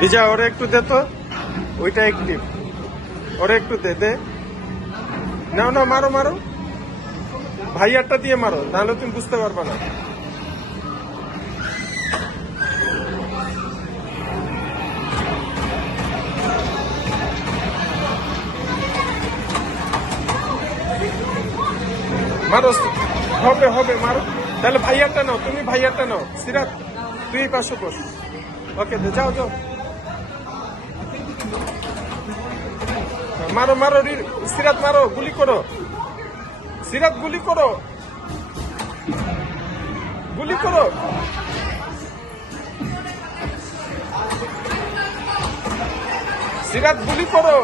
বিজা ওরে একটু দে তো, ওইটা অ্যাক্টিভ, ওরে একটু দে দে। নাও না, মারো মারো, ভাইয়ারটা দিয়ে মারো, নাহলে তুমি বুঝতে পারবে না। মারো, হবে হবে, মারো। তাহলে ভাইয়ারটা নাও, তুমি ভাইয়ারটা নাও। সিরাত তুই পাশে বস। ওকে, যাও যাও, মারো মারো, সিরাত মারো, গুলি করো, সিরাত গুলি করো, গুলি করো। সিরাত গুলি করো।